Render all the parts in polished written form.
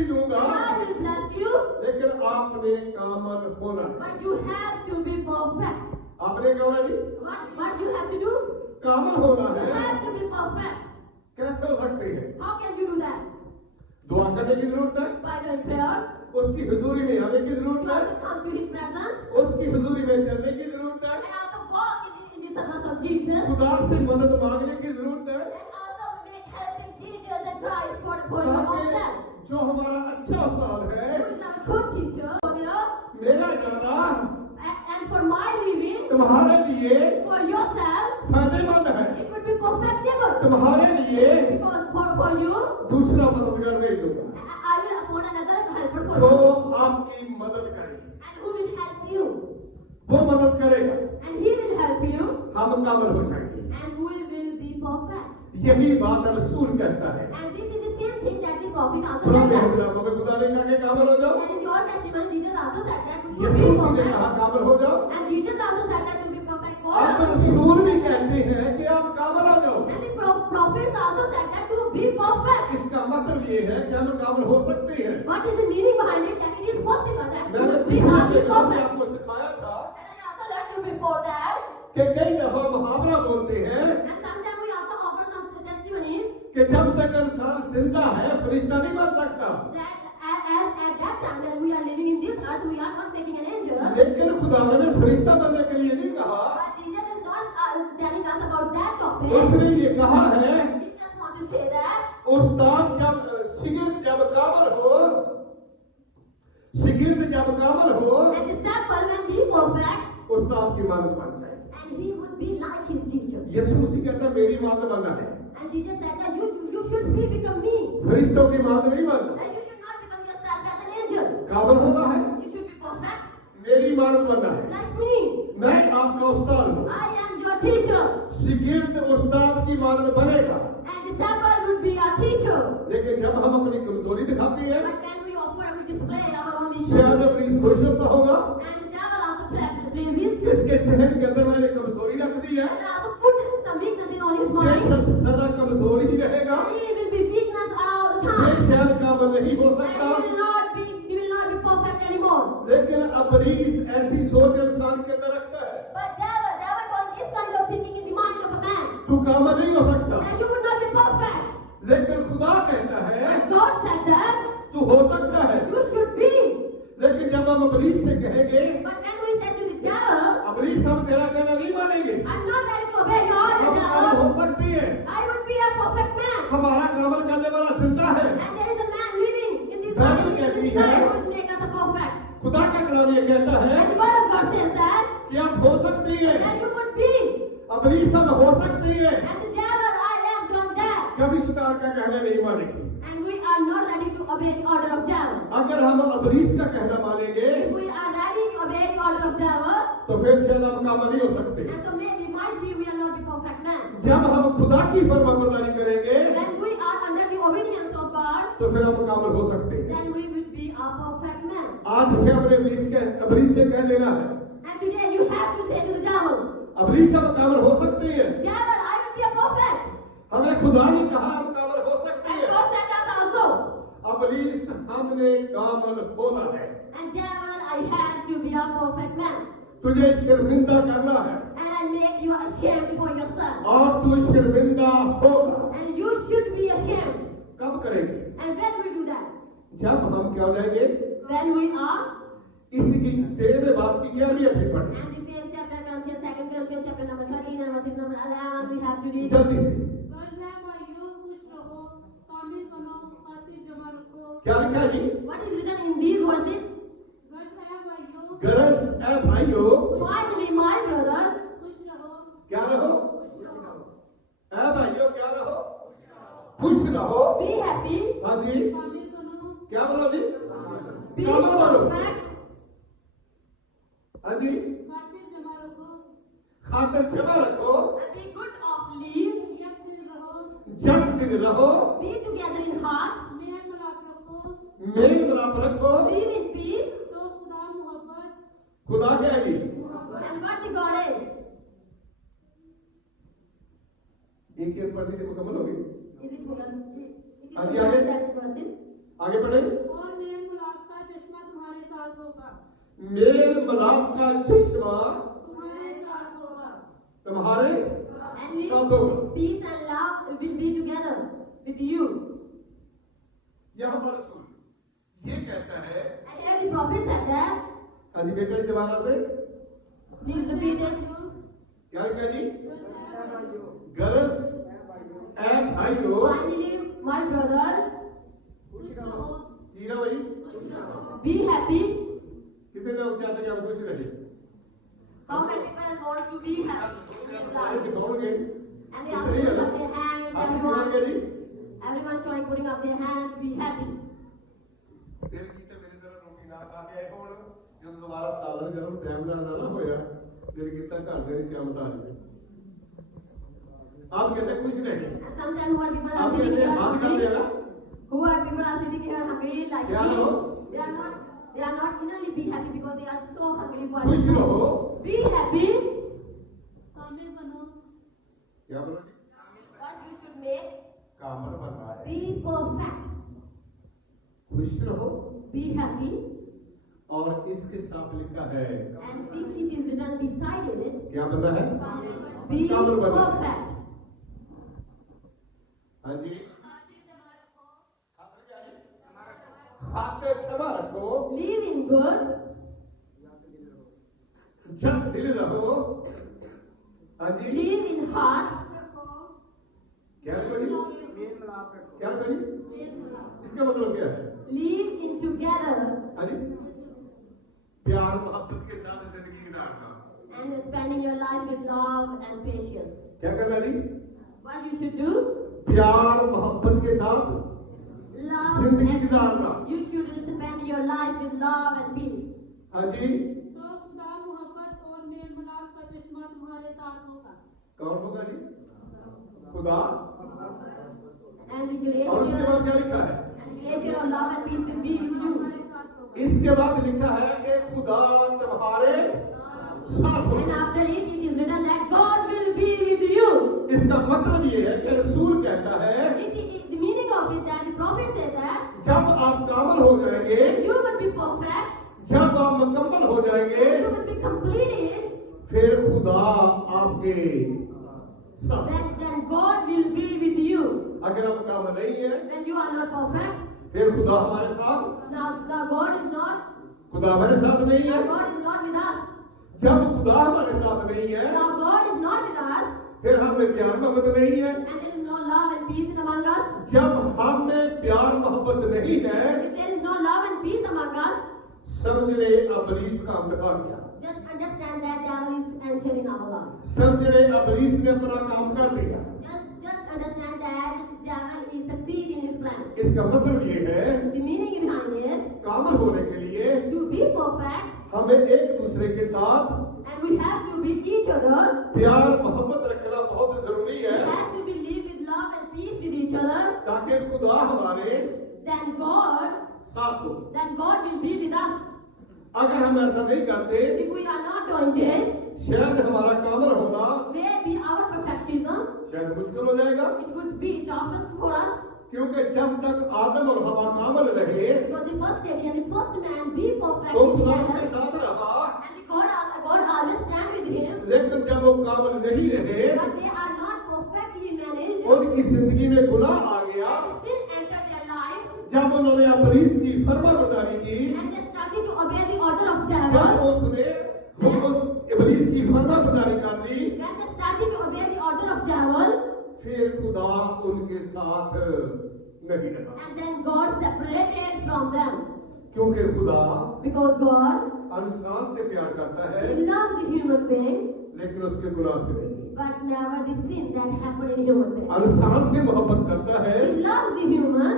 भी दूंगा, I will bless you, लेकिन आपने कामल होना है। but you have to be perfect. आपने क्या होना जी? What you have to do? कामल होना You है। have to be perfect. कैसे हो सकती है? How can you do that? दुआ करने की जरूरत है, By your prayers. उसकी हुजूरी में आने की You जरूरत है, have to come to His presence उसकी हुजूरी में चलने की जरूरत है, and also walk in the presence of Jesus. खुदा से मदद मांगने की जरूरत है, And also make helping Jesus and Christ for your own ताकि self. जो हमारा अच्छा उस्ताद Who है, is our good teacher, मेरा जाना and for my living, तुम्हारे लिए for yourself, फायदेमंद है, it would be perfectible. तुम्हारे लिए Because for you, दूसरा मददगार भेज दूंगा I will appoint another helper for जो you. आपकी मदद करे, And who will help you? वो मदद करेगा, And he will help you. हम कामल हो जाएंगे। And we will be perfect. यही बात रसूल कहता है। And this is the same thing that the prophet also खुदा said. ने that. हजरातों में खुदा ने कहा कि कामल हो जाओ, And in your testimony, Jesus also said that you Yeshu be मसीह ने कहा perfect. कामल हो जाओ, And Jesus also said that you be perfect. God अब also said. रसूल भी कहते हैं कि आप कामल हो जाओ। And the prophets also said that to be perfect. इसका मतलब ये है कि हम कामल हो सकते हैं। What is the meaning behind it? That it is possible that मैंने we पिछले are be प्रोग्राम में perfect. आपको सिखाया था And I also learned you before that. कि कई दफा मुहावरा बोलते हैं And sometimes we also offer some testimonies कि जब तक इंसान जिंदा है फरिश्ता नहीं बन सकता, that at that time when we are living in this earth, we are not making an angel. लेकिन खुदा ने फरिश्ता बनने के लिए नहीं कहा। But Jesus is not telling us about that topic. उसने ये कहा है He just want to say that उस्ताद जब शिगिर्द जब कामल हो, शिगिर्द जब कामल हो, and disciple when be perfect, उस्ताद की मानद बन जाए। and he would be like his teacher. यीशु मसीह कहता है मेरी मानद बनना है, And Jesus said that you should become me. फरिश्तों की मानद नहीं बनना। And you should not become yourself as an angel. कामल होना है, You should be perfect मेरी मानद बनना है। like me. मैं आपका उस्ताद हूँ। I am your teacher. शिगिर्द उस्ताद की मानद बनेगा, And disciple would be our teacher. लेकिन जब हम अपनी कमजोरी दिखाती है, But when we offer, we display our own issues. शायद अपनी खुश होता होगा, And the devil also pleases. इसके सहन के अंदर मैंने कमजोरी रख दी है, And also put some weaknesses on his ये mind. सदा कमजोरी ही रहेगा, And he will be weakness all the ये time. शायद कामल नहीं हो And सकता। he will not be perfect anymore. लेकिन अबलीस ऐसी सोच इंसान के अंदर रखता है, But devil was this kind of thinking in the mind of a man. तू कामल नहीं हो सकता, And you would not be perfect. लेकिन खुदा कहता है And God said that तू हो सकता है। you should be. लेकिन जब हम अबलीस से कहेंगे, But when we said to the devil, अबलीस हम तेरा कहना नहीं मानेंगे, I'm not ready to obey your order, हम कामल हो devil. सकती है, I would be a perfect man. हमारा कामल करने वाला जिंदा है। And there is a man living in this Bible body, in कहती this है, time, who will make us a perfect. खुदा का कलाम ये कहता है And the word of God says that कि आप हो सकती है, you would be. अबलीस हम हो सकती है, And the devil, I am done that. कभी शैतान का कहना नहीं मानेगी। And we are not ready to obey the order of devil. अगर हम अबलीस का कहना मानेंगे If we are ready to obey the order of devil, तो फिर शायद हम कामल नहीं हो सकते। and so maybe might be we are not the perfect man. जब हम खुदा की फरमाबरदारी करेंगे When we are under the obedience of God, तो फिर हम कामल हो सकते हैं। then we will be a perfect man. आज हमें अपने अबलीस से कह देना है, And today you have to say to the devil, अबलीस हम कामल हो सकते हैं। devil, I will be a perfect. हमें खुदा ने कहा हम कामल हो सकते And हैं। God said that also. अबलीस हमने कामल होना है, And devil, I have to be a perfect man. तुझे शर्मिंदा करना है And I make you ashamed before your son. और तू शर्मिंदा होगा। And you should be ashamed. कब करेंगे? And when we do that? जब हम क्या हो जाएंगे? When we are, इसकी 13वें बात की 11वीं अध्याय पढ़ें and the same chapter, Corinthians, 2 Corinthians, chapter number 13 and verses number 11, we have to read. जल्दी से। क्या लिखा है जी? What is written in these verses? गरज ए भाइयों, Finally, my brothers, क्या रहो? ए भाइयों क्या रहो? खुश रहो। be happy, हाँ जी, क्या बोलो जी? be कामल बोलो। perfect, हाँ जी, खातर जमा रखो, and be good of leave, जब दिन रहो, be together in heart, मेल मिलाप रखो। live in peace, खुदा क्या है जी? and what the God is. एक पढ़ने से मुकम्मल हो गई। Is it हाँ जी, आगे। verses? आगे पढ़े। मेल मिलाप का चश्मा तुम्हारे साथ होगा तुम्हारे and साथ होगा। peace and love will be together with you यहाँ पर सुन, ये कहता है, and here the prophet said that हाँ जी बेटा दोबारा से please repeat it क्या क्या जी? गरज ए भाइयों, finally my brothers हीरा भाई, be happy कितने लोग चाहते हैं कि हम खुश रहे? how many people want to be happy सारे दिखाओगे, and they are putting up their hands आप everyone दिखाओगे जी? showing putting up their hands be happy फिर किते मेरी तरह रोटी ना खा के आए होण, जब दोबारा सालन जन्म टाइम ना होया, दिल किता घर दे श्यामत आ जाए। आप कहते खुश नहीं, and sometimes what people are आप sitting कहते here हाथ कर hungry देगा, who are people are sitting here hungry like क्या me रहो? they are not innerly be happy because they are so hungry for खुश it. रहो, Be happy कामिल बनो क्या बोलो जी? what you should make कामल बनना है, be perfect खुश रहो, be happy और इसके साथ लिखा है, and this it is written beside it क्या बनना है? be कामल बनना है। perfect हाँ जी, खाते क्षमा रखो, live in good जब दिल रहो, हाँ जी, live in heart क्या करी? क्या करी? इसका मतलब क्या है? live in together हाँ जी, प्यार मोहब्बत के साथ जिंदगी गुजारना। and spending your life with love and patience क्या करना जी? what you should do प्यार मोहब्बत के साथ love जिंदगी and गुजारना। you should spend your life with love and peace हाँ जी, तो खुदा मोहब्बत और मेल मिलाप का चश्मा तुम्हारे साथ होगा कौन होगा जी? खुदा। and the और उसके glacier बाद क्या लिखा है? of love and peace will be with you इसके बाद लिखा है कि खुदा तुम्हारे साथ and होगा। after it it is written that God will be with you इसका मतलब ये है कि रसूल कहता है, the meaning of it that the prophet said that जब आप कामल हो जाएंगे, you will be perfect जब आप मुकम्मल हो जाएंगे, you will be completed फिर खुदा आपके साथ। then God will be with you अगर आप कामल नहीं है, when you are not perfect फिर खुदा हमारे साथ, now God is not खुदा हमारे साथ नहीं है। God is not with us जब खुदा हमारे साथ नहीं है, now God is not with us फिर हमें प्यार मोहब्बत नहीं है। and there is no love and peace among us जब हमें प्यार मोहब्बत नहीं है, if there is no love and peace among us समझ ले अबलीस काम दिखा गया, just understand that devil is entering our life समझ ले अबलीस ने अपना काम कर दिया। just understand that devil is succeeding in his plan इसका मतलब ये है, the meaning behind it कामल होने के लिए to be perfect हमें एक दूसरे के साथ and we have to be each other प्यार मोहब्बत रखना बहुत जरूरी we है, have to be live with love and peace with each other ताकि खुदा हमारे then God साथ हो। will be with us अगर हम ऐसा नहीं करते, if we are not doing this शायद हमारा कामल होना maybe our perfectionism शायद मुश्किल हो जाएगा, it would be toughest for us क्योंकि जब तक आदम और हवा कामल रहे, because the first lady and the first man be perfect तो खुदा उनके together साथ रहा, and God always stand with him लेकिन जब वो कामल नहीं रहे, but they are not perfectly managed उनकी जिंदगी में गुनाह आ गया। and sin entered their lives जब उन्होंने अबलीस की फरमाबरदारी की, and they started to obey the order of जब devil उसने उस अबलीस की फरमाबरदारी कर दी, when they started to obey the order of devil फिर खुदा उनके साथ नहीं रहा, and then God separated from them क्योंकि खुदा because God इंसान से प्यार करता है, he loves the human beings लेकिन उसके गुनाह से नहीं। but never the sin that happened in human beings इंसान से मोहब्बत करता है, he loves the human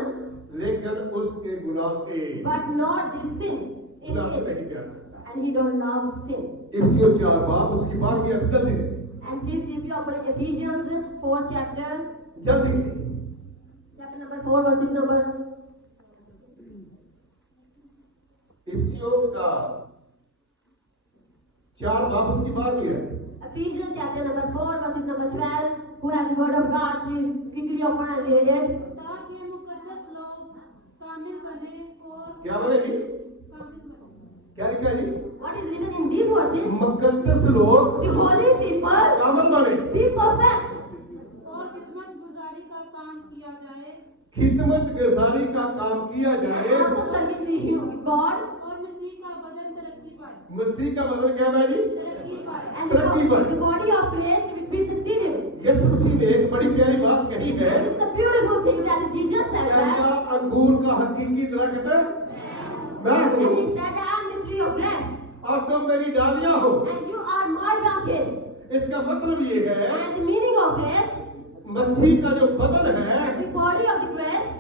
लेकिन उसके गुनाह से but not the sin in गुनाह से it नहीं प्यार करता। and he don't love sin इफ्सियों 4 बाब उसकी बात की जल्दी से and please give you open Ephesians 4 chapter जल्दी से number 4 verses number इफ्सियों का 4 बाब उसकी बात की है। Ephesians chapter number 4 verses number 12 who has the word of God please quickly open and read it ताकि मुकद्दस लोग कामिल बने और क्या बोलेगी? कामिल बने क्या लिखा जी? What is written in these verses? मुकद्दस लोग The holy people कामल बने, be perfect. और खिदमत गुजारी का काम किया जाए खिदमत गुजारी का काम किया And जाए। also serving the God. और मसीह का बदन तरक्की पाए मसीह का बदल क्या है जी? तरक्की पाए And तरक्की पर। the body of Christ will be succeeded. यीशु मसीह ने एक बड़ी प्यारी बात कही है। And it's a beautiful thing that Jesus said क्या that. अंगूर का हकीकी दरख्त मैं And हूँ he said, I am the tree of life. और तुम मेरी डालियां हो। And you are my branches. इसका मतलब ये है And the meaning of it, मसीह का जो बदन है the body of the Christ,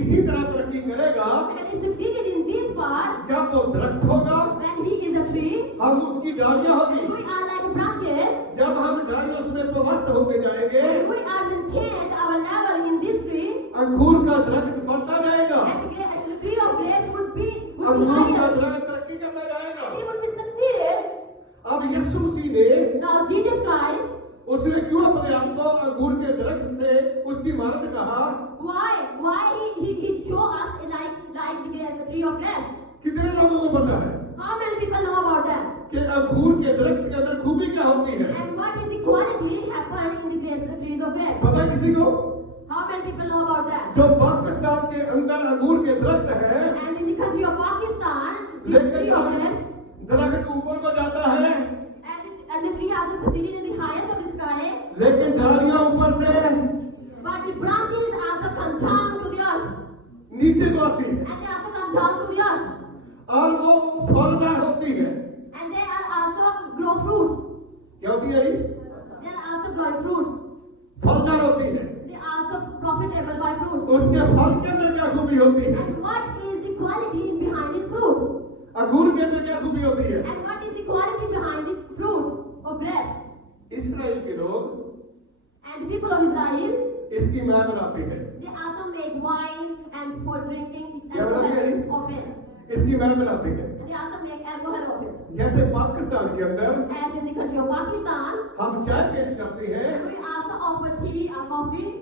इसी तरह तरक्की करेगा and is succeeded in this part जब वो दरख्त होगा, when he is a tree. हम उसकी डालियां And होगी। we are like branches. जब हम डालियों उसमें प्रवस्त होते जाएंगे, And we are maintained our level in this tree. अंगूर का दरख्त बढ़ता जाएगा, And the tree of grace would be अंगूर का higher. दरख्त तरक्की करता जाएगा। He would be succeeded. अब यीशु मसीह ने Now Jesus Christ, उसने क्यों अपने आप को अंगूर के दरख्त से उसकी मानद कहा? why he show us like the tree of grace? कितने लोगों को पता है How many people know about that? कि अंगूर के दरख्त के अंदर खूबी क्या होती है? And what is the quality happened in the trees of grace? पता है किसी को? How many people know about that? जो पाकिस्तान के अंदर अंगूर के दरख्त है, And in the country of Pakistan, the लेकिन tree of grace, दरख्त ऊपर को जाता है, and the tree also succeeded in the highest of the sky, लेकिन डालियां ऊपर से but the branches also come down to the earth, नीचे को आती है and they also come down to the earth, और वो फलदार होती है। and they are also grow fruits. क्या होती है? They are also growing fruits. फलदार होती है। They are also profitable by fruits. उसके फल के अंदर क्या खूबी होती है? And what is the quality behind this fruit? अंगूर के अंदर क्या खूबी होती है? And what is the quality behind the fruit of grape? Israel के लोग And the people of Israel, इसकी मैं बनाते हैं, they also make wine and for drinking क्या बनाते हैं? alcohol of it. इसकी मैं बनाते हैं। And they also make alcohol of it. जैसे पाकिस्तान के अंदर As in the country of Pakistan, हम चाय पेश करते हैं, we also offer tea or coffee.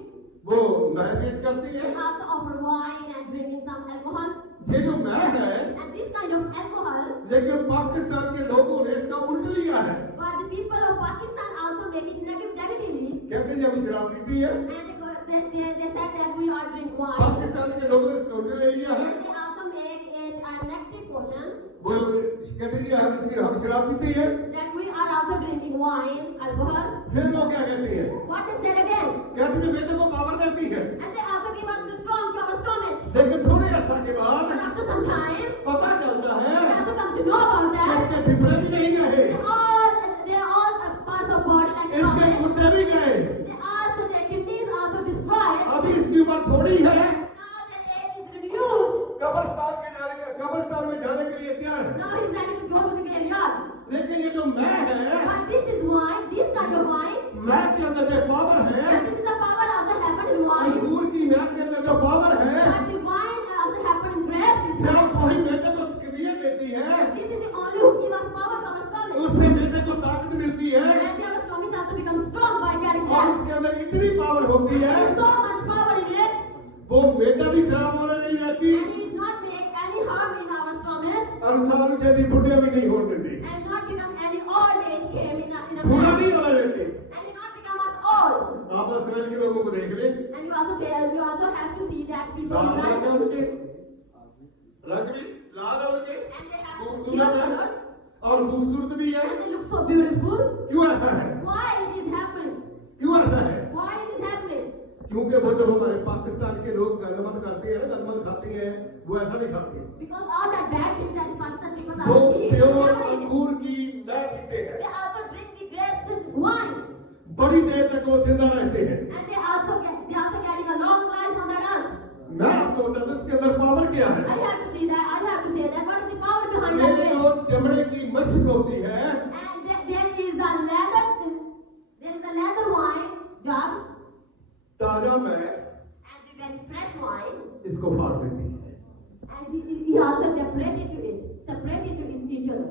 वो मैं पेश करती We है। also offer wine and drinking some alcohol. ये जो मैं है, And this kind of alcohol, लेकिन पाकिस्तान के लोगों ने इसका उल्ट लिया है। but the people of Pakistan also make it negatively. कहते हैं जब शराब पीती है, And they said that we are drink wine. Pakistan के लोगों ने इसका उल्ट ले लिया है। And they also make it a negative portion वो कहते हैं हम शराब पीती है, that we are also drinking wine, alcohol. फिर वो क्या कहती है? What is said again? कहते हैं बेटे को पावर देती है, And they also give us the strong to our stomach. लेकिन थोड़े अर्सा के बाद But after some time, पता चलता we है also come to know about कि that. इसके फिफड़े भी नहीं गए, They are all a part of body like इसके stomach. गुर्दे भी गए। They also, their kidneys also destroyed. अभी इसकी उम्र थोड़ी है, Now their age is reduced. कब्रिस्तान में जाने के लिए तैयार है। Now he's ready to go to the graveyard. लेकिन ये जो मैं है, But this is wine, this kind of wine. मैं के अंदर जो पावर है, And this is the power also happened in wine. अंगूर की मैं के अंदर जो पावर है, But the wine also happened in grapes. सिर्फ वही बेटे को क्रिया देती है, This is the only who give us power to our stomach. उससे बेटे को ताकत मिलती है, And our stomach also becomes strong by getting और that. उसके अंदर इतनी पावर होती है, There is so much power in it. वो बेटा भी खराब होने नहीं देती, And it is not make any harm in our stomach. और साल जैसी बुढ़िया भी नहीं होने देती, And not become any old age came in a बुढ़ा man. नहीं होने देती। And it not become us old. आप इसराइल के लोगों को देख ले, And you also have to see that people Lal right? रंग है उनके, रंग भी लाल है उनके, And they have खूबसूरत है colors. और खूबसूरत भी है। And they look so beautiful. क्यों ऐसा है? Why it is happening? क्यों ऐसा है? Why it is happening? क्योंकि वो जब हमारे पाकिस्तान के लोग गंदमत करते हैं, गंदमत खाते हैं, वो ऐसा नहीं खाते। Because all that bad things that the Pakistan people वो are eating, pure they never eat it. अंगूर की मैं पीते They हैं, also drink the grapes and wine. बड़ी देर तक वो जिंदा रहते हैं। And they also getting a long life on that earth. मैं आपको बता दूं इसके अंदर पावर क्या है। I have to see that. I have to say that. What is the power behind that ये grape? जो चमड़े की मशक होती है, And there is a leather wine jug ताजा मैं and the very fresh wine. इसको फाड़ देती है। And he also separated to each other.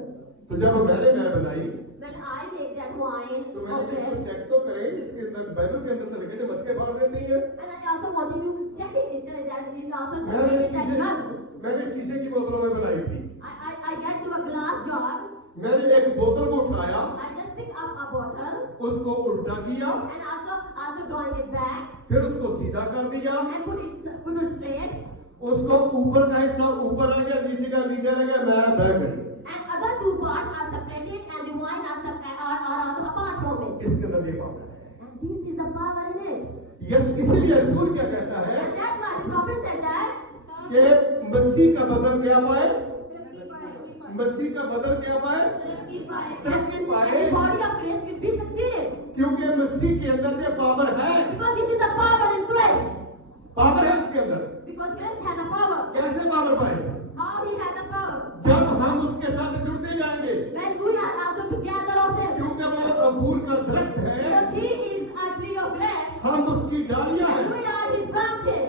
तो जब मैंने मैं बनाई, When I make that wine तो of मैंने इसको grapes, चेक तो करे, इसके अंदर बाइबल के अंदर तरीके से मशकें फाड़ देती है। and I also wanted to check it that it also मैंने separated that jug. शीशे की बोतलों में बनाई थी। I get to a glass मैंने एक बोतल को उठाया, I just picked up a bottle उसको उल्टा किया, and also drawing it back फिर उसको सीधा कर दिया, and put it straight. उसको ऊपर का हिस्सा ऊपर आ गया, नीचे का नीचे रह गया, मैं बैठ गई। And other two parts are separated and the wine are also apart from it. इसके अंदर ये पावर है। And this is the power in it. Yes, इसीलिए रसूल क्या कहता है And that's why the prophet said that कि मसीह का बदन क्या पाए, मसीह का बदन क्या पाए, तरक्की पाए, the body of Christ will be succeeded. क्योंकि मसीह के अंदर ये पावर है, Because this is the power in Christ. Power है उसके अंदर। Because Christ has the power. कैसे पावर पाए? How he has the power? जब हम उसके साथ जुड़ते जाएंगे, When we are also together ourselves. क्योंकि वो अंगूर का दरख्त है, Because he is a tree of life. हम उसकी डालियां And हैं, we are his branches.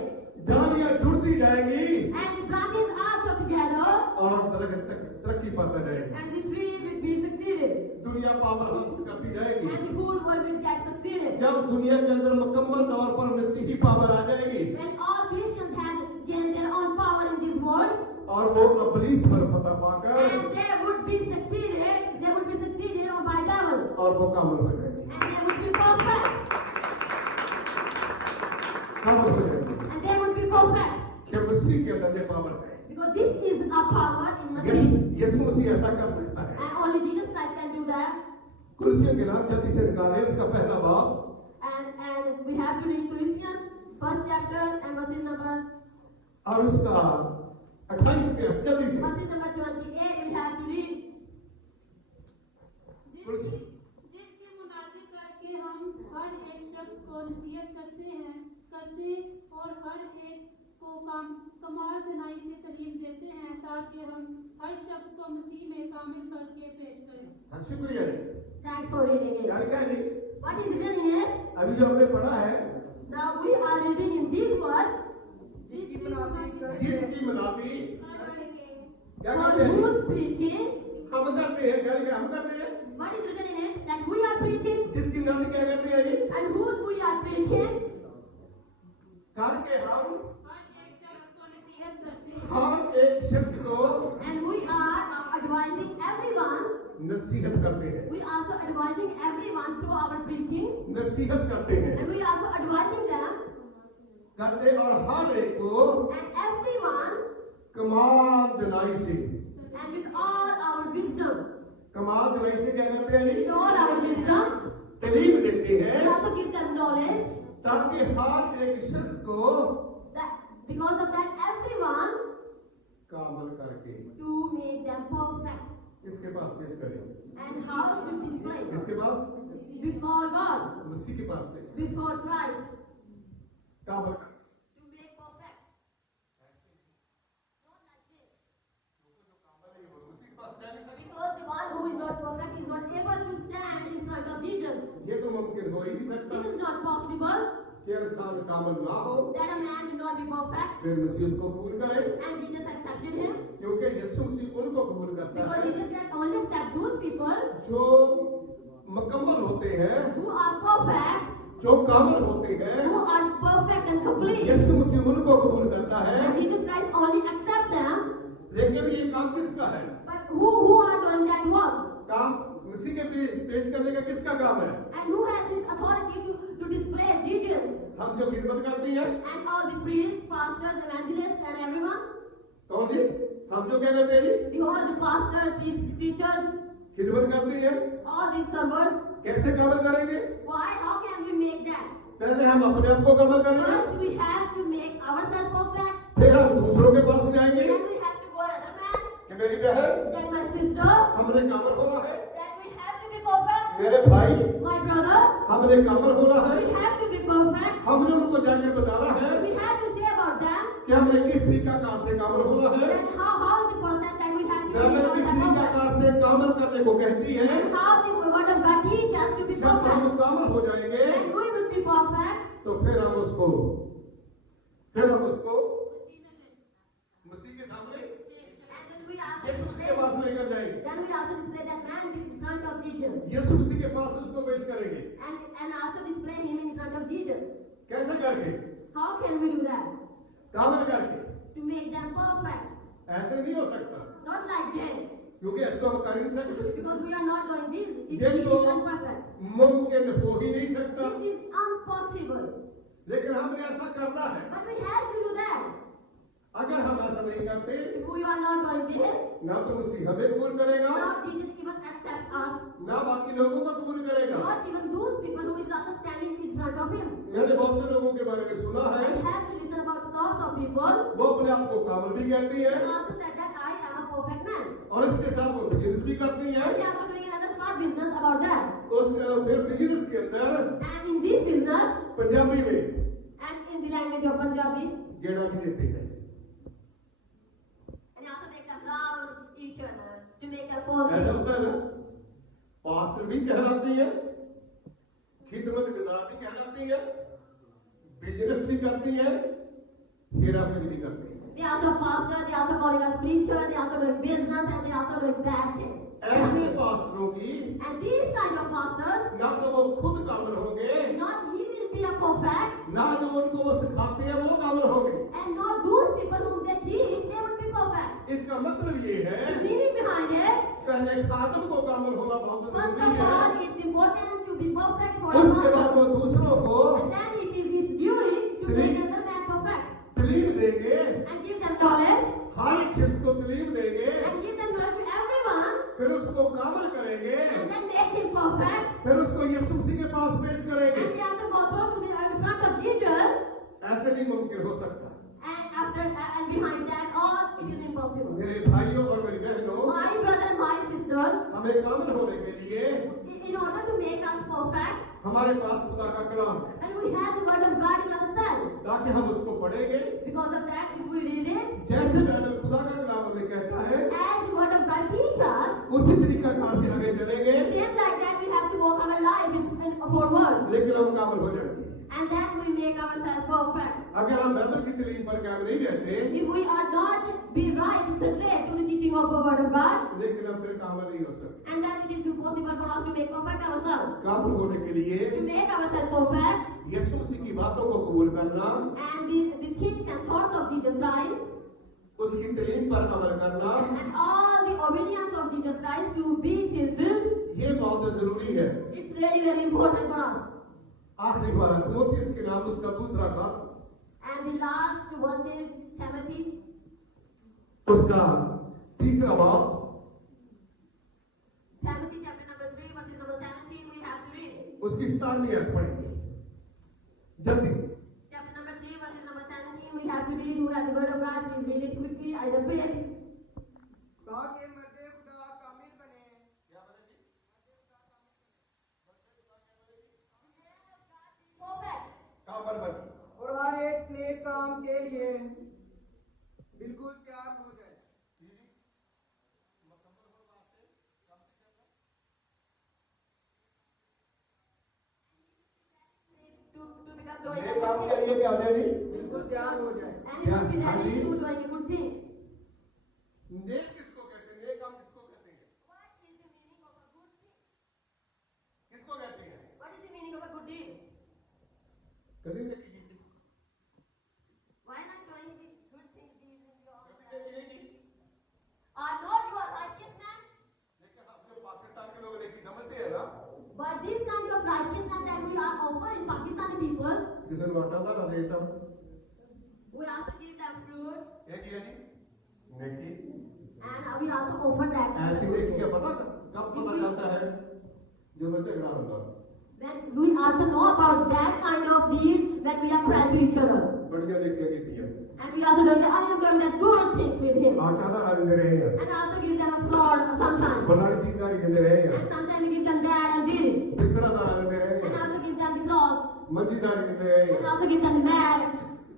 डालियां जुड़ती जाएंगी And the branches also together. और दरख्त तरक्की पाता जाएगा। And the tree will be succeeded. दुनिया पावर हासिल करती जाएगी। And the whole world will get succeeded. जब दुनिया के अंदर मुकम्मल तौर पर मसीही पावर आ जाएगी When all Christians have gained their own power in this world, और वो अबलीस पर फतह पाकर and they would be succeeded by devil, और वो कामल हो जाएंगे, and they would be perfect, कामल हो जाएंगे and they would be perfect, कि मसीह के अंदर ये पावर है। because this is a power in Messiah, यीशु मसीह ऐसा कर सकता है। and only Jesus Christ can do that. कुलसियों के नाम जल्दी से निकालें, उसका पहला बाब And we have to read Colossians first chapter and verses number और उसका 28 के जल्दी से 28. We have to read. जिसकी मुनादी करके हम हर एक शख्स को नसीहत करते और हर एक को कमाल दिनाई से तालीम देते हैं ताकि हम हर शख्स को मसीह में कामिल करके पेश करें। हाँ, शुक्रिया जी। Thanks for reading it. यार क्या है जी? What is written here? अभी जो हमने पढ़ा है, Now we are reading in these words. जिसकी मनादी क्या For कहते हैं? whose preaching? हम करते हैं, क्या हम करते हैं? What is written in it? That we are preaching. जिसकी मनादी क्या करते हैं जी? And whose we are preaching? करके हम हर एक शख्स को नसीहत करते हैं हर एक शख्स को And we are advising everyone. नसीहत करते हैं, We are also advising everyone through our preaching. नसीहत करते हैं, And we are also advising them. करते और हर एक को And everyone. कमाल दिनाई से, And with all our wisdom. कमाल दिनाई से क्या करते हैं With ji? all our wisdom. तालीम देते We हैं also give them knowledge. ताकि हर एक शख्स को That because of that everyone कामल करके to make them perfect. इसके पास पेश करें, And how to display इसके पास before God, मसीह के पास पेश करें, before Christ, कामल कर to make perfect. Not like this. मसीह के पास क्या नहीं Because the one who is not perfect is not able to stand in front of Jesus. ये तो मुमकिन हो ही नहीं सकता This is not possible कि इंसान कामल ना हो that a man do not be perfect. फिर मसीह उसको कबूल करे, And Jesus accepted him क्योंकि यीशु मसीह उनको कबूल करता because है Jesus can only accept those people जो मुकम्मल होते हैं, who are perfect, जो कामल होते हैं। who are perfect and complete. यीशु मसीह उनको कबूल करता है, And Jesus Christ only accepts them. लेकिन ये काम किसका है? But who are doing that work? काम मसीह के पेश करने का किसका काम है? And who has this authority to display Jesus? हम जो खिदमत करते हैं, And all the priests, pastors, evangelists, and everyone. कौन जी? हम जो क्या करते हैं जी? The all the pastors, priests, teachers, खिदमत करते हैं, all these servers. कैसे कामल करेंगे? Why? How can we make that? पहले हम अपने आप को कामल करेंगे, First, we have to make ourselves perfect. फिर हम दूसरों के पास जाएंगे Then we have to go another man. कि मेरी बहन, Then my sister. हमने कामल होना है, Then we have to be perfect. मेरे भाई, My brother. हमने कामल होना है, We have to be perfect. हमने उनको जाके बताना है We have to say about them. कि हमने किस तरीका से कामल होना है। Then how is the process that we have to जब make मैं किस ourselves perfect? तरीका से कामल करने को कहती है, And how the word of God teaches us to be जब हम perfect. कामल हो जाएंगे And we will be perfect. तो फिर हम उसको मसीह के सामने And then we also यीशु मसीह के display, पास लेकर जाएंगे, then we also display that man in front of Jesus. यीशु मसीह के पास उसको पेश करेंगे। And also display him in front of Jesus. कैसे करके? How can we do that? कामल करके। To make them perfect. ऐसे नहीं हो सकता, Not like this. क्योंकि इसको हम कर ही नहीं सकते, because we are not doing this. It ये is तो imperfect. मुमकिन हो ही नहीं सकता, This is impossible. लेकिन हमने ऐसा करना है। But we have to do that. अगर हम ऐसा नहीं करते, If we are not doing this, ना तो मसीह हमें कबूल करेगा, not Jesus even accept us, ना बाकी लोगों को कबूल करेगा। not even those people who is also standing in front of him. मैंने बहुत से लोगों के बारे में सुना I है, have to listen about lots of people वो अपने आप को कामिल भी कहती है who also said that I am a perfect man. और इसके साथ वो बिजनेस भी करती है। And they are also doing another smart business about that. फिर बिजनेस के अंदर And in this business, Punjabi में and in the language of Punjabi, गेड़ा भी देती है। and they also make them round each other to make a false ऐसा thing. होता है ना, पास्टर भी कहलाती है, खिदमत गुजार भी कहलाती है, बिजनेस भी करती है, हेरा फेरी भी करती है। They also pastor, they also calling us preacher, they also doing business, and they also doing bad things. ऐसे पास्टरों की And these kind of pastors, ना तो वो खुद कामिल होंगे, not he will be a perfect, ना जो उनको वो सिखाते हैं वो कामिल होंगे। and not those people whom they teach, they will be perfect. इसका मतलब ये है, The meaning behind it, पहले खातम को कामिल होना बहुत first जरूरी of है, all, it's important to be perfect for a उसके बाद master. वो दूसरों को And then it is his duty to make another man perfect. तलीम देंगे, And give them knowledge, हर एक शख्स को तलीम देंगे, and give them knowledge to everyone, फिर उसको कामिल करेंगे, and then make him perfect. फिर उसको यीशु मसीह के पास पेश And करेंगे। they have to go through to the in front of Jesus, ऐसे नहीं मुमकिन हो सकता। and after and behind that, all it is impossible. मेरे भाइयों और मेरी बहनों, My brother and my sisters, हमें कामिल होने के लिए in order to make us perfect, हमारे पास खुदा का कलाम है, and we have the word of God in ourselves. ताकि हम उसको पढ़ेंगे Because of that, if we read it, जैसे मैंने खुदा का कलाम हमें कहता है, as the word of God teaches us, उसी तरीका कार से आगे चलेंगे, same like that we have to walk our life in forward, लेकिन हम कामिल हो जाएंगे। and then we make ourselves perfect. अगर हम बाइबल की तलीम पर कायम नहीं रहते, If we are not be right, straight to the teaching of the word of God, लेकिन हम फिर कामिल नहीं हो सकते। and then it is impossible for us to make perfect ourselves. कामिल होने के लिए To make ourselves perfect, यीशु मसीह की बातों को कबूल करना, and the things and thoughts of Jesus Christ, उसकी तलीम पर अमल करना, and all the obedience of Jesus Christ to be His will, ये बहुत जरूरी है। it's very, very important for us. आखिरी बार तीमुथियुस के नाम उसका दूसरा खत, And the last verses, Timothy, उसका तीसरा बाब, Timothy chapter number 3, verses number 17, we have to read. उसकी 17वीं आयत पढ़ेंगे जल्दी से। Chapter number 3, verses number 17, we have to read. Who has the word of God, please read it quickly. I repeat. ताकि मर्दे खुदा कामिल बने। Perfect. कामिल बने और हर एक नेक काम के लिए बिल्कुल तैयार हो जाए। To become doing ये a काम good के thing. लिए क्या हो जाएगी? बिल्कुल तैयार हो जाए। And you will be ready to doing a good thing. नेक किसको कहते हैं? नेक काम किसको कहते हैं? What is the meaning of a good thing? किसको कहते हैं? What is the meaning of a good deed? कभी देखी नहीं। Why not doing the good things deeds in your own कभी self? देखी नहीं। Are not you a righteous man? लेकिन आप जो पाकिस्तान के लोग नेकी समझते हैं ना, But this kind of righteousness that we are offering in Pakistani people, जिसे लौटा था ना देता हूँ, we also give them fruits, ये किया जी? नेकी। and we also offer that. ऐसी नेकी क्या पता कब पता चलता है? जो बच्चे झगड़ा होता है। Then we also know about that kind of deeds when we are praying to each other. बढ़िया नेकियां की थी। And we also doing I am doing that good things with him. आटा ना डाल दे रहे हैं, And also give them a floor sometimes. बनाई चीज ना दे रहे हैं, And sometimes we give them that and this. बिस्तर ना दे रहे And हैं, also give them the clothes. मंजी ना दे रहे हैं। And also give them the mat.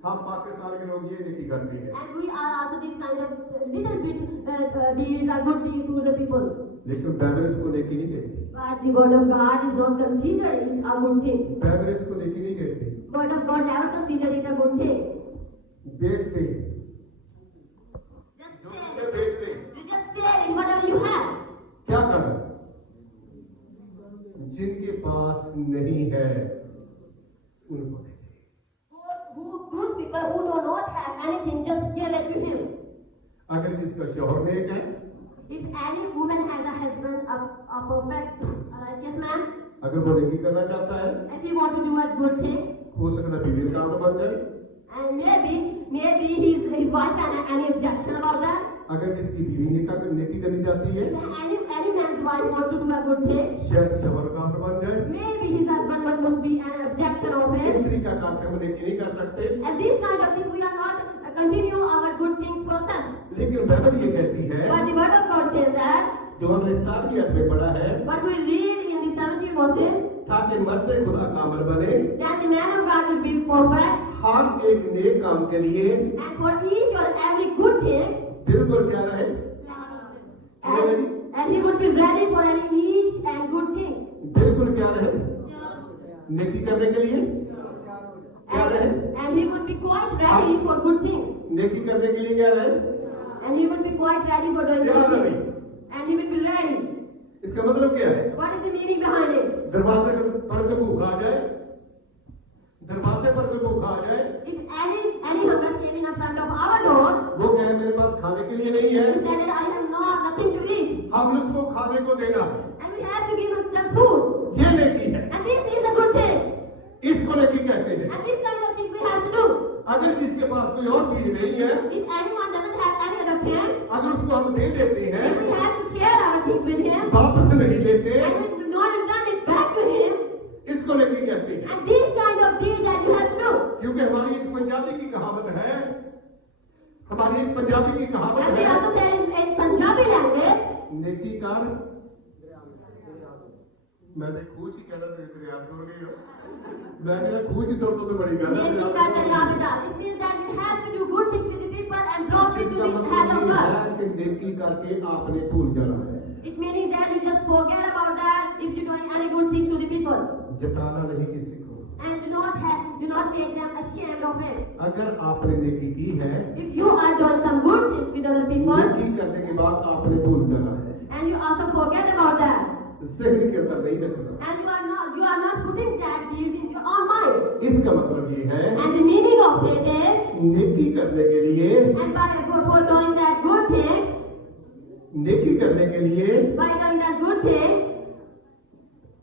हम पाकिस्तान के लोग ये नेकी करते हैं, And we are also this kind of little bit deeds or good deeds to the people. लेकिन बाइबल इसको नेकी नहीं कहती। But the word of God is not considered it a good thing. Bible इसको नेकी नहीं कहती। Word of God never considered it a good thing. बेच दे, Just जो say, तुझे बेच दे, you just say in whatever you have. क्या कर? जिनके पास नहीं है उनको दे दे। Those people who do not have anything, just give it to him. अगर जिसका शोहर नेक है, If any woman has a husband, a perfect, a righteous man, अगर वो नेकी करना चाहता है, if he want to do a good thing, हो सकता है बीवी का काम बन जाए। and maybe his wife has any objection about that. अगर किसकी बीवी नेकी करनी चाहती है, If any man's wife want to do a good thing, शायद शबर काम बन जाए। maybe his husband must be an objection of इस it. तरीका का से हम नेकी नहीं कर सकते। And these kind of things we are not continue our good things process. लेकिन बाइबल ये कहती है, But the word of God says that जो हमने 7वीं में पढ़ा है, what we read in the 70 verses, ताकि मर्द खुदा कामल बने, that the man of God will be perfect, हर एक नेक काम के लिए and for each or every good thing, बिल्कुल क्या रहे, and he would be ready for any each and good things. बिल्कुल क्या रहे, नेकी करने के लिए क्या रहे, And he would be quite ready for good things. नेकी करने के लिए क्या रहे, And he would be quite ready for doing क्या good रहे। things. And he would be ready. इसका मतलब क्या है? What is the meaning behind it? दरवाजे पर कोई भूखा आ जाए, दरवाजे पर कोई भूखा आ जाए, If any hunger came in front of our door, वो कहे मेरे पास खाने के लिए नहीं he है, said that I have nothing to eat. हम उसको खाने को देना है, And we have to give him some food. ये नेकी है, And this is a good thing. इसको नेकी कहते हैं। And this kind of things we have to do. अगर किसके पास कोई और चीज नहीं है, If anyone doesn't have any other things, अगर उसको हम दे देते हैं, if we have to share our things with him, वापस नहीं लेते, and we do not return it back to him, इसको नेकी कहते हैं। and this kind of deed that you have to do. क्योंकि हमारी एक पंजाबी की कहावत है, हमारी एक पंजाबी की कहावत And we है, also said in Punjabi language, नेकी कर, मैं तो खूज ही कहना दरिया छोड़ गई हो, मैं कहना खूज ही सुन तो बड़ी गल है। Neti ka darya. It means that you have to do good things with the people and draw them to इसका the hand of मतलब ये God. है कि नेकी करके आपने भूल जाना है, It means that you just forget about that if you're doing any good things to the people. जताना नहीं किसी को। And do not make them ashamed of it. अगर आपने नेकी की है, If you are doing some good things with other people, नेकी करने के बाद आपने भूल जाना है, and you also forget about that, ज़हन के अंदर नहीं रखना। and you are not putting that deed in your own mind. इसका मतलब ये है, And the meaning of it is, नेकी करने के लिए, and for doing that good things, नेकी करने के लिए by doing that good things,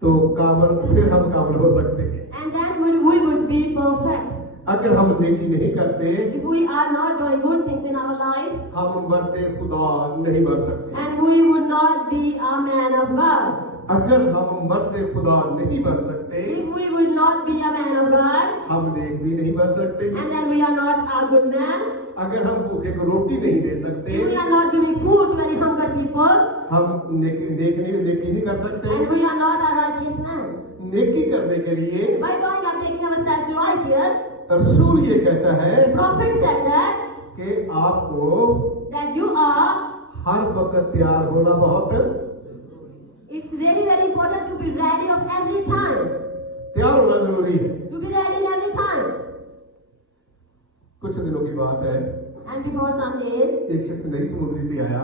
तो कामल, फिर हम कामल हो सकते हैं। and then we would be perfect. अगर हम नेकी नहीं करते, If we are not doing good things in our life, हम मरते खुदा नहीं मर सकते। and we would not be a man of God. अगर हम मरते खुदा नहीं बन सकते, If we would not be a man of God, हम नेक भी नहीं बन सकते। and then we are not a good man, अगर हम भूखे को रोटी नहीं दे सकते, if we are not giving food to any hungry people, हम नेकी नहीं कर सकते। and we are not a righteous man. नेकी करने के लिए By going and making ourselves righteous, रसूल ये कहता है Prophet said that कि आपको you are, हर वक्त तैयार होना बहुत, it's very important to be ready of every time. तैयार होना जरूरी है। To be ready in every time. कुछ दिनों की बात है, And before some days, एक शख्स नई समुद्री से आया,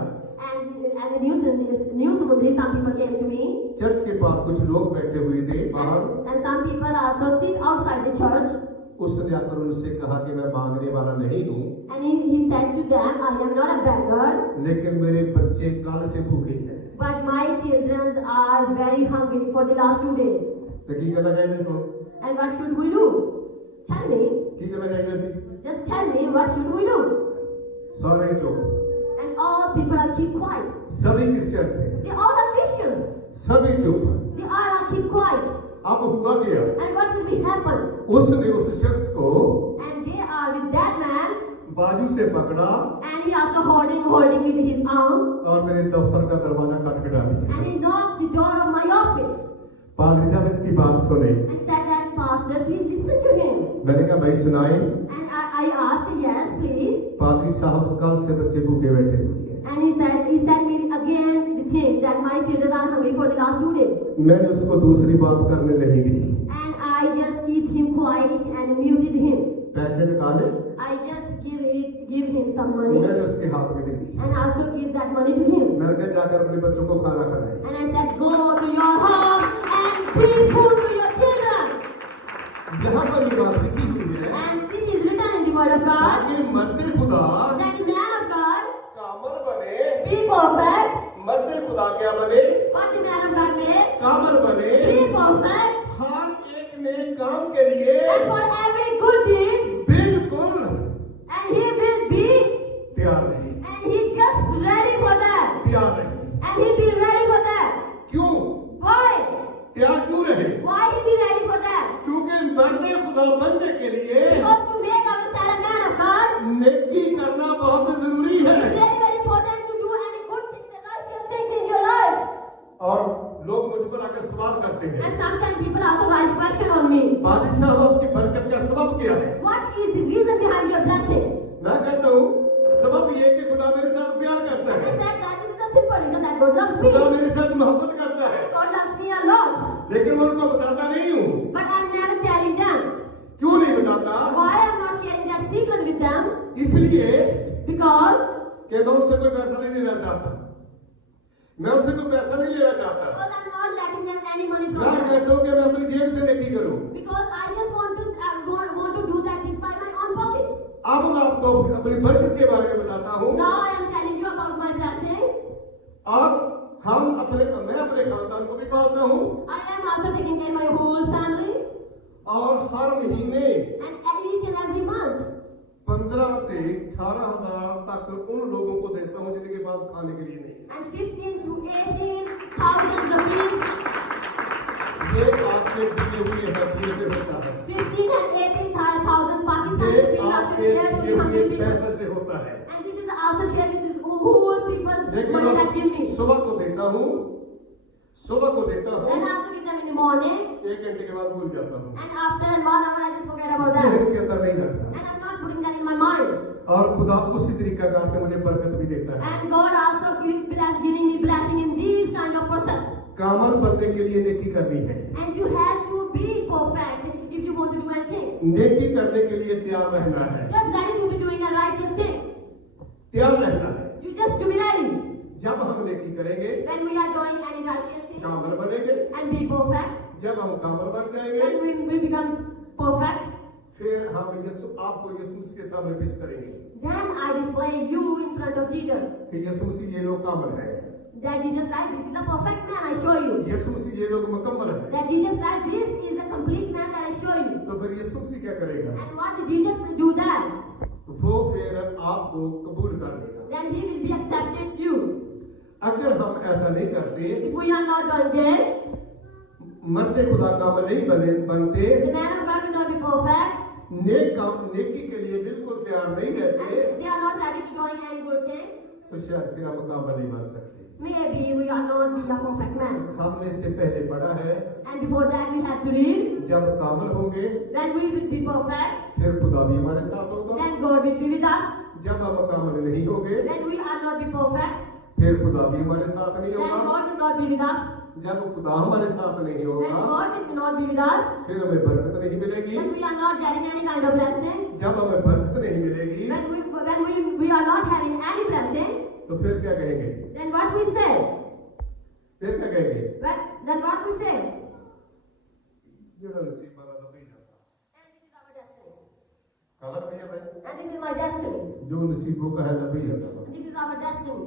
and the new Samudri, some people came to me, church के पास कुछ लोग बैठे हुए थे बाहर। and some people also sit outside the church, उसने आकर उनसे कहा कि मैं मांगने वाला नहीं हूँ, and he said to them, I am not a beggar, लेकिन मेरे बच्चे कल से भूखे हैं। but my children are very hungry for the last 2 days. तो की करना चाहिए इसको? And what should we do? Tell me, की करना चाहिए इसको? just tell me, what should we do? सारे चुप, And all people are keep quiet. सभी क्रिश्चियन थे, They all are Christians. सभी चुप। They all are keep quiet. अब हुआ क्या? And what will be happen? उसने उस शख्स को And they are with that man, बाजू से पकड़ा and he also holding with his arm, और मेरे दफ्तर का दरवाजा खटखटा दिया। and he knocked the door of my office. पादरी साहब इसकी बात सुने। And said that, Pastor, please listen to him. मैंने कहा भाई सुनाए। And I asked, yes, please. पादरी साहब कल से बच्चे भूखे बैठे हुए हैं। And he said me again the things that my children are hungry for the last 2 days. मैंने उसको दूसरी बात करने नहीं दी। And I just keep him quiet and muted him. पैसे निकाले, I just give him some money, मैंने उसके हाथ में दे दी। and also give that money to him. मैंने कहा जाकर अपने बच्चों को खाना खिलाए। And I said, go to your home and feed food to your children. यहाँ पर ये बात लिखी हुई है And this is written in the word of God, ताकि मरते खुदा that the man of God कामल बने, be perfect, क्या बने? What the man of God made? कामल बने। Be perfect. हर एक नेक काम के लिए And for every good deed. बिल्कुल And he will be. तैयार रहे। And he just ready for that. तैयार रहे। And he be ready for that. क्यों? Why? तैयार क्यों रहे? Why he be ready for that? क्योंकि मर्दे खुदा बनने के लिए Because to make ourselves a man of God, नेकी करना बहुत जरूरी it है। is very, very important to do any good things and righteous things in your life. और लोग मुझ पर आकर सवाल करते हैं, And sometimes people also raise question on me. बादशाह आपकी बरकत का सबब क्या है? What is the reason behind your blessing? मैं कहता हूँ सबब ये कि खुदा मेरे साथ प्यार करता And I है, said that this is the simple reason that God loves me. खुदा मेरे साथ मोहब्बत करता है, And God loves me a lot. लेकिन मैं उनको बताता नहीं हूँ। But I'm never telling them. क्यों नहीं बताता? Why I'm not sharing that secret with them? इसलिए Because कि मैं उनसे कोई पैसा नहीं लेना चाहता, मैं उनसे कोई पैसा नहीं लेना चाहता। I'm not letting them any money from मैं them. कहता हूँ कि मैं अपनी जेब से नेकी करूँ। Because I just want to do that things by my own pocket. अब मैं आपको अपनी बरकत के बारे में बताता हूँ। Now I am telling you about my blessing. और मैं अपने खानदान को भी पालता हूँ I am also taking care of my whole family. और हर महीने And each and every month. 15 से 18,000 तक उन लोगों को देता हूँ जिनके पास खाने के लिए नहीं है। And 15 to 18,000 rupees. ये आपके दिए हुए हथियार से होता है, 15 and 18,000 Pakistani ये rupees are आपके shared with दिए हुए hungry people. पैसे से होता है। And this is also shared with this whole people लेकिन money that give me. मैं सुबह को देता हूँ, सुबह को देता Then I हूँ, also give them in the morning. 1 घंटे के बाद भूल जाता हूँ, And after 1 hour I just forget about that. जहन के अंदर नहीं रखता। And I'm not putting that in my mind. और खुदा उसी तरीका से मुझे बरकत भी देता है। And God also giving me blessing in these kind of process. कामल बनने के लिए नेकी करनी है। And you have to be perfect if you want to do anything. नेकी करने के लिए तैयार रहना है, Just ready to be doing a righteous thing. तैयार रहना है। You just to be ready. जब हम नेकी करेंगे When we are doing any righteous thing कामल बनेंगे, and be perfect, जब हम कामल बन जाएंगे then we become perfect. फिर हम आपको यीशु के सामने पेश करेंगे Then I display you in front of Jesus. कि यीशु मसीह ये लोग कामल है, That Jesus Christ, this is the perfect man I show you. यीशु मसीह ये लोग मुकम्मल है। That Jesus Christ, this is the complete man that I show you. तो फिर यीशु मसीह क्या करेगा? And what did Jesus do that? वो फिर आपको कबूल कर लेगा। Then he will be accepted you. अगर हम ऐसा नहीं करते, If we are not doing this, मर्दे खुदा कामल नहीं बनते, the man of God will not be perfect. नेकी के लिए बिल्कुल तैयार नहीं And रहते, they are not ready to doing any good things. तो शायद फिर हम कामल नहीं बन सकते। Maybe we are not be a perfect man. हमने इससे पहले पढ़ा है, And before that we have to read. जब कामल होंगे Then we will be perfect. फिर खुदा भी हमारे साथ होगा। Then God will be with us. जब हम कामल नहीं होंगे Then we are not be perfect. फिर खुदा भी हमारे साथ नहीं Then होगा। God will not be with us. जब खुदा हमारे साथ नहीं Then होगा God will not be with us. फिर हमें बरकत नहीं मिलेगी। Then we are not getting any kind of blessing. जब हमें बरकत नहीं मिलेगी When we are not having any blessing, तो फिर क्या कहेंगे? then what we say? फिर क्या कहेंगे? Then what we say? जेड़ा नसीब वाला तो नहीं जाता। And this is our destiny. कहा भैया भाई, And this is my destiny. जो नसीबों का है तभी जाता। This is our destiny.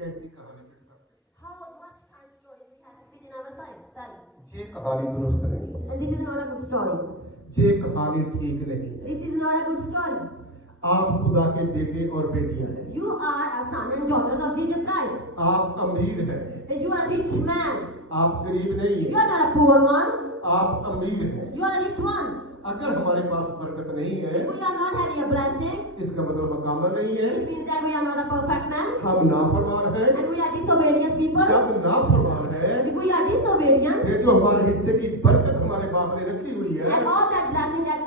कैसी कहानी फिर करते? What kind of story we have to fit in our side? ये कहानी दुरुस्त नहीं, And this is not a good story. ये कहानी ठीक नहीं। This is not a good story. आप खुदा के बेटे और बेटियां हैं, You are a son and daughters of Jesus Christ. आप अमीर हैं, You are a rich man. आप गरीब नहीं You हैं, are not a poor one. आप अमीर हैं। You are a rich one. अगर हमारे पास बरकत नहीं है, If we are not having a blessing, इसका मतलब हम कामल नहीं है, it means that we are not a perfect man. हम नाफरमान हैं। And we are disobedient people. जब नाफरमान है, If we are disobedient, फिर जो हमारे हिस्से की बरकत हमारे बाप ने रखी हुई है, and all that blessing that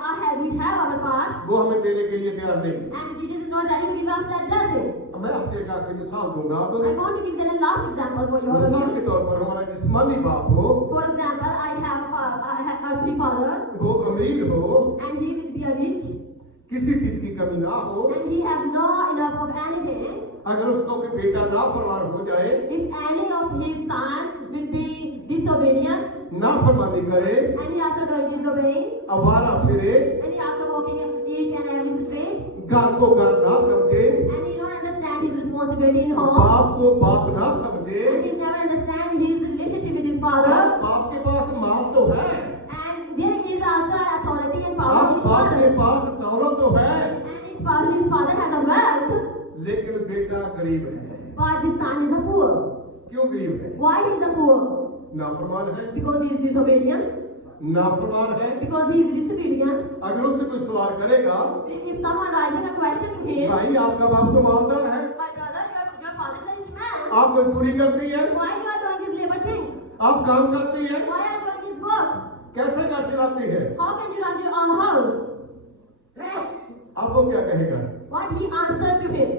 we have our past, वो हमें देने के लिए तैयार नहीं। and Jesus is not ready to give us that blessing. मैं आपको एक आखिरी मिसाल दूंगा। I want to give you the last example for your मिसाल audience. के तौर पर हमारा जिस्मानी बाप हो, For example, I have a earthly father, वो अमीर हो, and he will be a rich, किसी चीज की कमी ना हो, and he have no enough of anything. अगर उसको कोई बेटा नाफरमान हो जाए, If any of his son will be disobedient, नाफरमानी करे, and he also doing disobeying, अवारा फिरे, and he also walking each and every street, घर को घर ना समझे, and he don't understand his responsibility in home. बाप को बाप ना समझे, And he never understand his relationship with his father. बाप के पास माल तो है, And there is also authority and power in his बाप के father. पास दौलत तो है, And his father has a wealth, लेकिन बेटा गरीब है। but the son is a poor. क्यों गरीब है? Why he is a poor? नाफरमान है, Because he is disobedient. नाफरमान है। Because he is disobedient. अगर उससे कोई सवाल करेगा, If someone rising a question to him, भाई आपका बाप तो मालदार है, my brother, your father is a rich man. आप मजदूरी करती है, Why you are doing his labor things? आप काम करती है, Why are you doing his work? कैसे घर चलाती है? How can you run your own house? आपको क्या कहेगा? What he answered to him?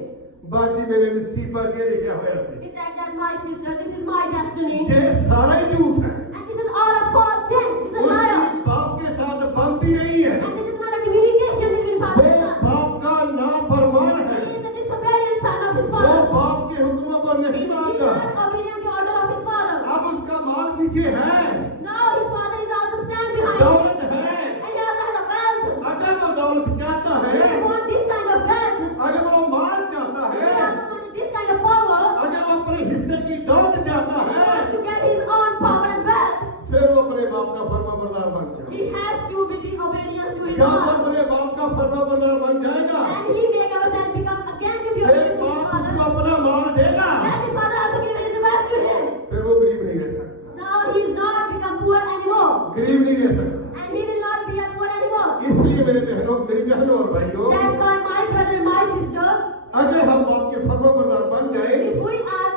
बाजी मेरे नसीब पर ये लिखा हुआ है। He said that my sister, this is my destiny. ये सारा ही झूठ है। And this is all a false thing. This is a liar. उसकी बाप के साथ बनती नहीं है। And this is not a communication between father वो and son. बाप का नाफरमान है। He is a disobedient son of his वो father. बाप के हुक्मों को नहीं He is मानता। not obedient to the order of his father. अब उसका माल पीछे है, Now his father is also stand behind him. दौलत है। And he also has a wealth. अगर वो दौलत चाहता And है, he wants this kind of wealth. अगर वो माल चाहता And he है, also wants this kind of power. अगर वो अपने हिस्से की दौलत चाहता And he है, wants to get his own power and wealth. फिर वो अपने बाप का फरमाबरदार बन जाए। He has to be obedient to his जब वो father. अपने बाप का फरमाबरदार बन जाएगा, And he make ourselves become again to be फिर obedient to his बाप उसको father. अपना माल देगा, And his father also give his wealth to him. फिर वो गरीब नहीं रह सकता। Now he is not become poor anymore. गरीब नहीं रह सकता। And he will not be a poor anymore. इसलिए मेरी बहनों और भाइयों, That's why my brother and my sisters, अगर हम बाप के फरमाबरदार बन जाए, if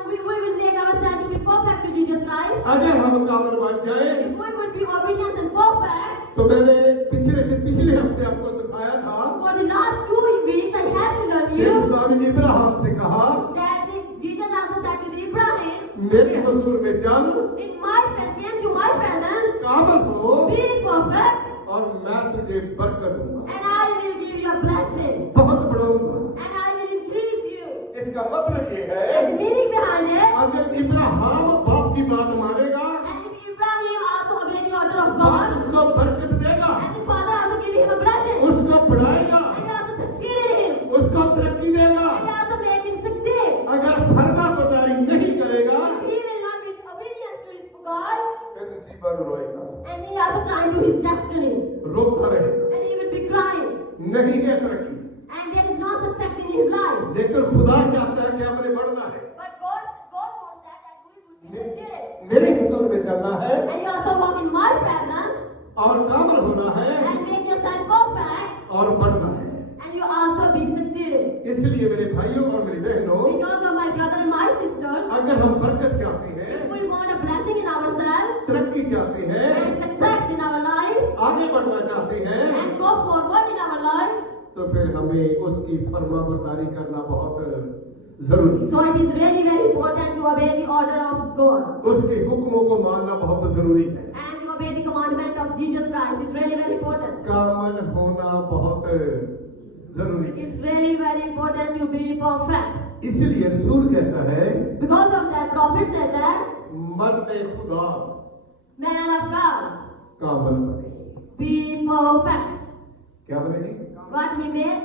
we will make ourselves to be perfect to Jesus Christ, अगर हम कामल बन जाए, if we would be obedient and perfect, तो मैंने पिछले हफ्ते आपको सिखाया था for the last 2 weeks I have to learn कि you खुदा ने इब्राहिम से कहा, that Jesus also said to Abraham, मेरे हुजूर में चल, in my presence, to my presence, कामल हो, be perfect, और मैं तुझे बरकत दूंगा, and I will give you a blessing, बहुत बढ़ाऊंगा। and I will increase you. इसका मतलब ये है, And the meaning behind it, अगर इब्राहिम बाप की बात मानेगा, and if Abraham also obey the order of बाप God, उसको बरकत देगा, and the Father also give him a blessing, उसको बढ़ाएगा, and he also succeeded in him, उसको तरक्की देगा। and he also make him succeed. अगर फरमाबरदारी नहीं करेगा, If he will not be obedient to his God, फिर नसीबा रोएगा, and he also trying to his destiny, रोता रहेगा, and he will be crying, नहीं है तरक्की। and there is no success in his life. लेकिन खुदा चाहता है कि हमने बढ़ना है, But God wants that we would be succeeded. मेरे हुजूर में चलना है, And you also walk in my presence, और कामल होना है, and make yourself perfect, और बढ़ना है। and you also be succeeded. इसलिए मेरे भाइयों और मेरी बहनों, Because of my brother and my sisters, अगर हम बरकत चाहते हैं, if we want a blessing in ourselves, तरक्की चाहते हैं, and success in our life, आगे बढ़ना चाहते हैं, and go forward in our life, तो फिर हमें उसकी फरमाबरदारी करना बहुत जरूरी है। so it is really very important to obey the order of God. उसके हुक्मों को मानना बहुत जरूरी है। And to obey the commandment of Jesus Christ is really very important. कामल होना बहुत जरूरी है। It's really very important to be perfect. इसलिए रसूल कहता है, Because of that, prophet said that, मर्द खुदा man of God, कामल बने। be perfect. क्या बने जी? What he made,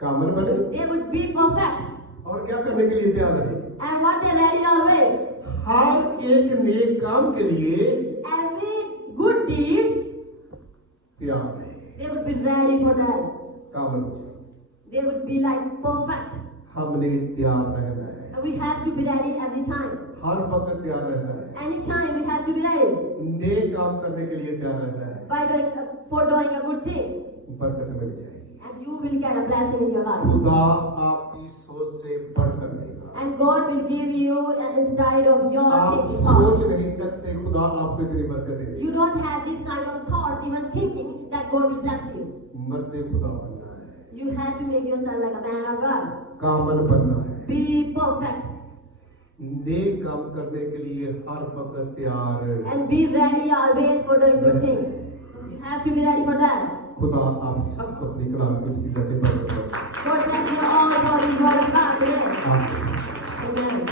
कामल बने, they would be perfect. और क्या करने के लिए तैयार रहे? And what they ready always. हर एक नेक काम के लिए Every good deed, तैयार रहे। they would be ready for that. कामल हो जाए। They would be like perfect. हमने तैयार रहना है, And we have to be ready every time. हर वक्त तैयार रहना है, Anytime we have to be ready नेक काम करने के लिए तैयार रहना है, by doing for doing a good thing. बरकत मिल जाएगी। And you will get a blessing in your life. खुदा आपकी सोच से बढ़कर देगा। And God will give you inside of your आप thinking सोच thoughts. नहीं सकते खुदा आप पे तेरी बरकत देगी। You don't have this kind of thoughts, even thinking that God will bless you. मर्दे खुदा बनना है, You have to make yourself like a man of God. कामल बनना है, Be perfect. नेक काम करने के लिए हर वक्त तैयार। And be ready always for doing good things. You have to be ready for that. खुदा आप सबको अपनी कलाम की वसीला से बरकत दे। God bless you all for the word of God today. आमीन। Amen.